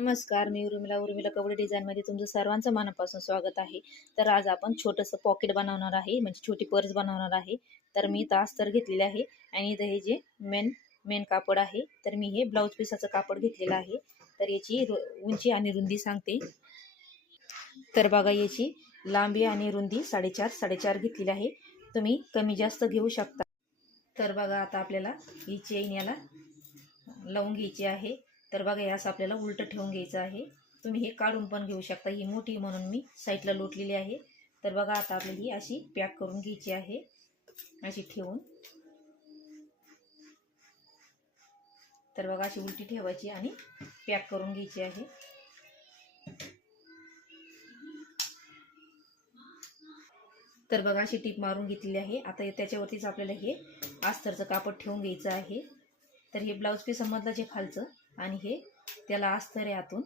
नमस्कार मी उर्मिला. उर्मिला कपडे डिझाईनमध्ये तुमचं सर्वांचं मनापासून स्वागत आहे. तर आज आपण छोटंसं पॉकेट बनवणार आहे म्हणजे छोटी पर्स बनवणार आहे. तर मी तास तर घेतलेले आहे आणि इथं हे जे मेन मेन कापड आहे तर मी हे ब्लाऊज पिसाचं कापड घेतलेलं आहे. तर याची रु उंची आणि रुंदी सांगते. तर बघा याची लांबी आणि रुंदी साडेचार साडेचार घेतलेली आहे. तुम्ही कमी जास्त घेऊ शकता. तर बघा आता आपल्याला ही चेन याला लावून घ्यायची आहे. तर बघा हे असं आपल्याला उलटं ठेवून घ्यायचं आहे. तुम्ही हे काढून पण घेऊ शकता. ही मोठी म्हणून मी साईडला लोटलेली आहे. तर बघा आता आपल्याला ही अशी पॅक करून घ्यायची आहे. अशी ठेवून. तर बघा अशी उलटी ठेवायची आणि पॅक करून घ्यायची आहे. तर बघा अशी टीप मारून घेतलेली आहे. आता त्याच्यावरतीच आपल्याला हे अस्तरचं कापड ठेवून घ्यायचं आहे. तर हे ब्लाऊज पीस समजलं जे खालचं आणि हे त्याला असतं रे आतून.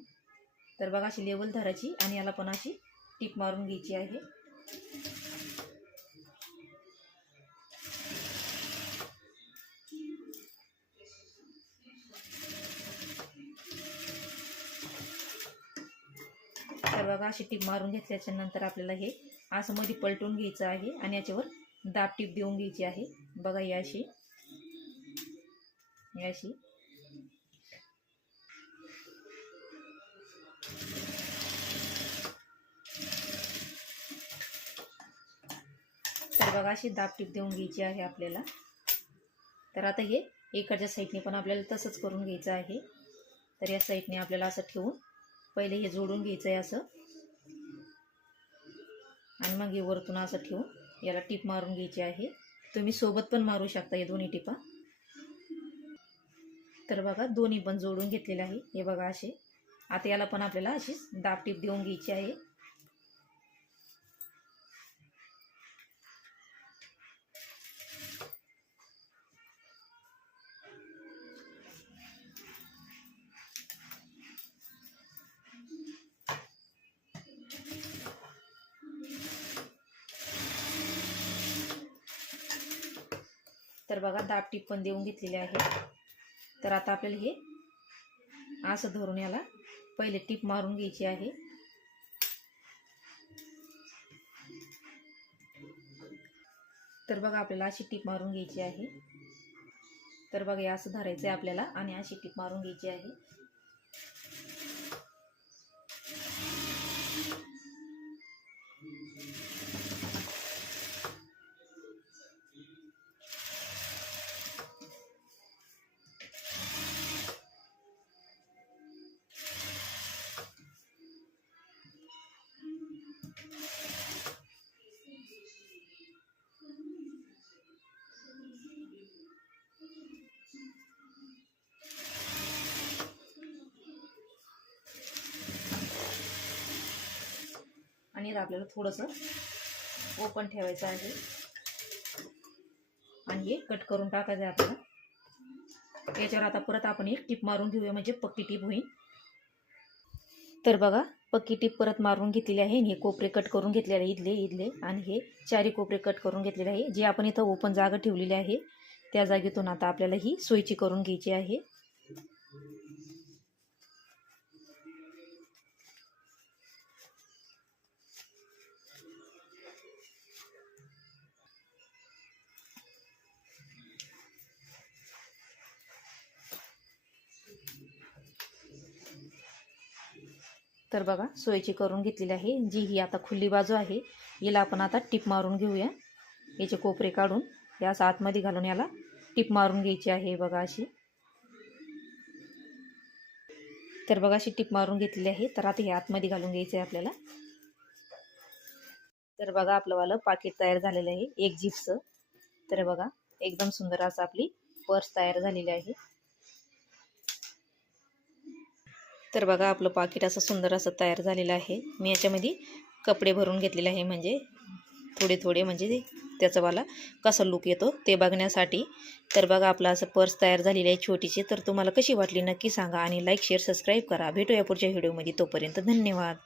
तर बघा अशी लेवल धरायची आणि याला पण अशी टीप मारून घ्यायची आहे. तर बघा अशी टीप मारून घेतल्याच्या नंतर आपल्याला हे असं मध्ये पलटून घ्यायचं आहे आणि याच्यावर दाब टीप देऊन घ्यायची आहे. बघा याशी अशी बघा अशी दाब देऊन घ्यायची आहे आपल्याला. तर आता हे इकडच्या साईडने पण आपल्याला तसंच करून घ्यायचं आहे. तर या साईडने आपल्याला असं ठेवून पहिले हे जोडून घ्यायचं आहे असं. आणि मग हे वरतून असं ठेवून याला टीप मारून घ्यायची आहे. तुम्ही सोबत पण मारू शकता हे दोन्ही टिपा. तर बघा दोन्ही पण जोडून घेतलेले आहे. हे बघा असे. आता याला पण आपल्याला अशीच दाबटीप देऊन घ्यायची आहे. तर बघा दाब टीप पण देऊन घेतलेली आहे. तर आता आपल्याला हे असं धरून याला पहिले टीप मारून घ्यायची आहे. तर बघा आपल्याला अशी टीप मारून घ्यायची आहे. तर बघा हे असं धरायचं आहे आपल्याला आणि अशी टीप मारून घ्यायची आहे. पनीर आपल्याला थोडंसं ओपन ठेवायचं आहे. आणि हे कट करून टाकायचं आहे आपल्याला. याच्यावर आता परत आपण एक टीप मारून घेऊया म्हणजे पक्की टीप होईल. तर बघा पक्की टीप परत मारून घेतलेली आहे आणि हे कोपरे कट करून घेतलेले आहे इथले इथले. आणि हे चारी कोपरे कट करून घेतलेले आहे जे आपण इथं ओपन जागा ठेवलेली आहे. त्या जागेतून आता आपल्याला ही सोयीची करून घ्यायची आहे. तर बघा सोयीची करून घेतलेली आहे. जी ही आता खुली बाजू आहे हिला आपण आता टिप मारून घेऊया. याचे कोपरे काढून या आतमध्ये घालून याला टिप मारून घ्यायची आहे बघा अशी. तर बघा अशी टिप मारून घेतलेली आहे. तर आता हे आतमध्ये घालून घ्यायचं आहे आपल्याला. तर बघा आपलं वालं पाकिट तयार झालेलं आहे एक जीपचं तर बघा एकदम सुंदर असं आपली पर्स तयार झालेली आहे. तर बघा आपलं पाकिट असं सुंदर असं तयार झालेलं आहे. मी याच्यामध्ये कपडे भरून घेतलेले आहे म्हणजे थोडे थोडे म्हणजे त्याचा वाला कसा लुक येतो ते बघण्यासाठी. तर बघा आपलं असं पर्स तयार झालेली आहे छोटीशी. तर तुम्हाला कशी वाटली नक्की सांगा आणि लाईक शेअर सबस्क्राईब करा. भेटूया पुढच्या व्हिडिओमध्ये तोपर्यंत धन्यवाद.